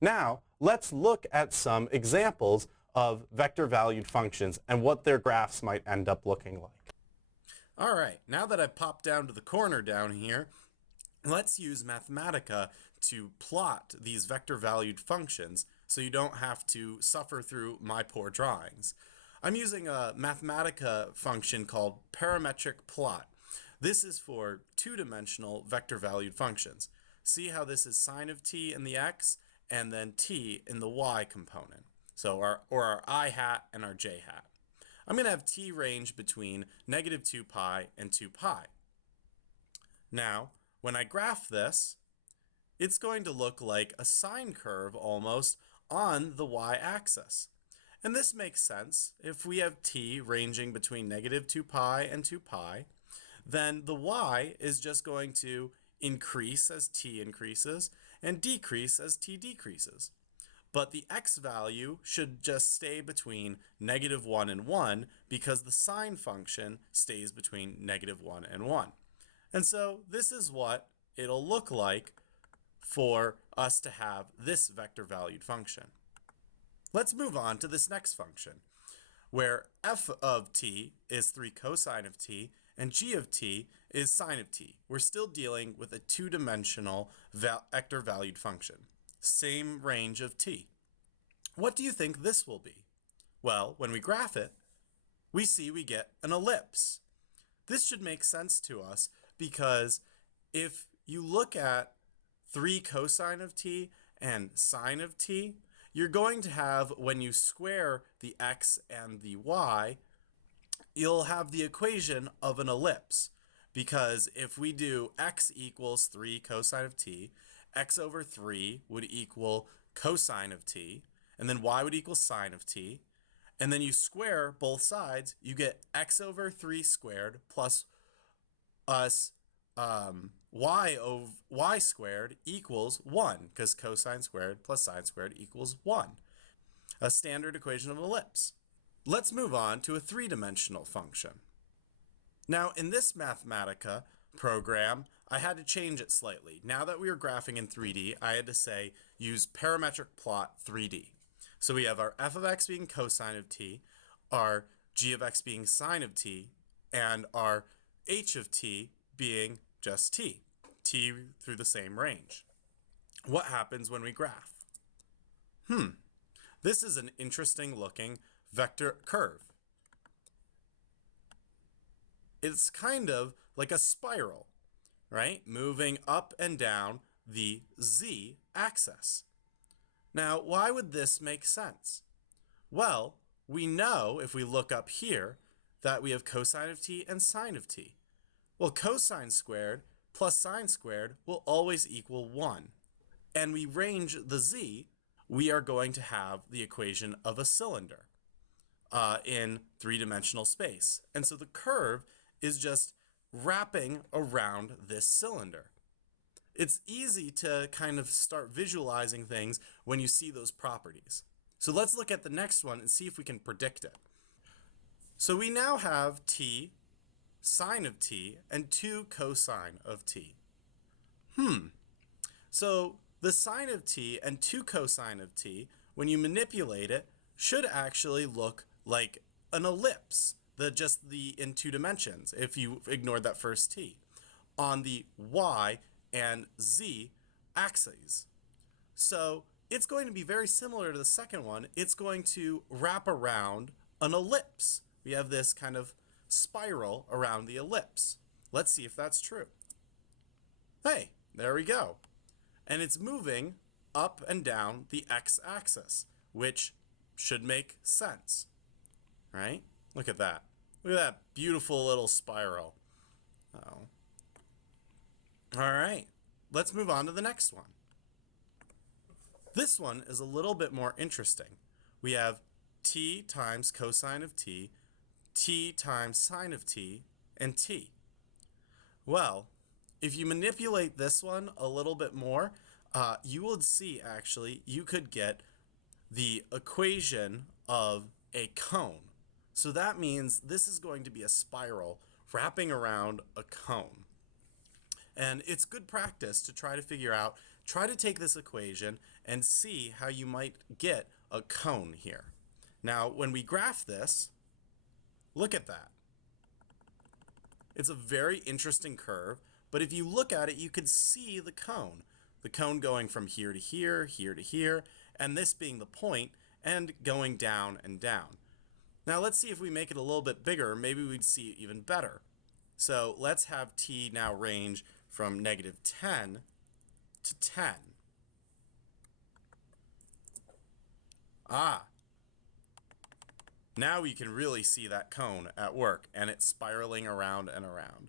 Now, let's look at some examples of vector-valued functions and what their graphs might end up looking like. All right, now that I've popped down to the corner down here, let's use Mathematica to plot these vector-valued functions so you don't have to suffer through my poor drawings. I'm using a Mathematica function called Parametric Plot. This is for two-dimensional vector-valued functions. See how this is sine of t in the x and then t in the y component. So our I hat and our j hat. I'm going to have t range between negative 2 pi and 2 pi. Now, when I graph this, it's going to look like a sine curve almost on the y-axis. And this makes sense. If we have t ranging between negative 2 pi and 2 pi, then the y is just going to increase as t increases and decrease as t decreases. But the x value should just stay between negative 1 and 1 because the sine function stays between negative 1 and 1. And so this is what it'll look like for us to have this vector-valued function. Let's move on to this next function, where f of t is 3 cosine of t and g of t is sine of t. We're still dealing with a two-dimensional vector-valued function. Same range of t. What do you think this will be? Well, when we graph it, we see we get an ellipse. This should make sense to us because if you look at 3 cosine of t and sine of t, you're going to have, when you square the x and the y, you'll have the equation of an ellipse. Because if we do x equals 3 cosine of t, x over 3 would equal cosine of t, and then y would equal sine of t, and then you square both sides, you get x over 3 squared plus us y squared equals 1, because cosine squared plus sine squared equals 1. A standard equation of an ellipse. Let's move on to a three-dimensional function. Now, in this Mathematica program, I had to change it slightly. Now that we were graphing in 3D, I had to say use Parametric Plot 3D. So we have our f of x being cosine of t, our g of x being sine of t, and our h of t being just t through the same range. What happens when we graph? This is an interesting looking vector curve. It's kind of like a spiral, right? Moving up and down the z-axis. Now, why would this make sense? Well, we know if we look up here that we have cosine of t and sine of t. Well, cosine squared plus sine squared will always equal 1. And we range the z, we are going to have the equation of a cylinder in three-dimensional space. And so the curve is just wrapping around this cylinder. It's easy to kind of start visualizing things when you see those properties. So let's look at the next one and see if we can predict it. So we now have t, sine of t, and 2 cosine of t. So the sine of t and 2 cosine of t, when you manipulate it, should actually look like an ellipse, in 2 dimensions, if you ignored that first t, on the y and z axes. So it's going to be very similar to the second one. It's going to wrap around an ellipse. We have this kind of spiral around the ellipse. Let's see if that's true. Hey, there we go. And it's moving up and down the x-axis, which should make sense, right? Look at that. Look at that beautiful little spiral. Oh. All right, let's move on to the next one. This one is a little bit more interesting. We have t times cosine of t, t times sine of t, and t. Well, if you manipulate this one a little bit more, you would see actually you could get the equation of a cone. So that means this is going to be a spiral wrapping around a cone. And it's good practice to try to figure out, try to take this equation and see how you might get a cone here. Now, when we graph this, look at that. It's a very interesting curve, but if you look at it, you can see the cone. The cone going from here to here, here to here, and this being the point, and going down and down. Now let's see if we make it a little bit bigger, maybe we'd see it even better. So let's have t now range from -10 to 10. Now we can really see that cone at work, and it's spiraling around and around.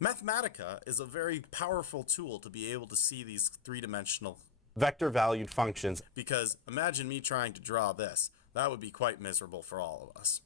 Mathematica is a very powerful tool to be able to see these three-dimensional vector-valued functions. Because imagine me trying to draw this. That would be quite miserable for all of us.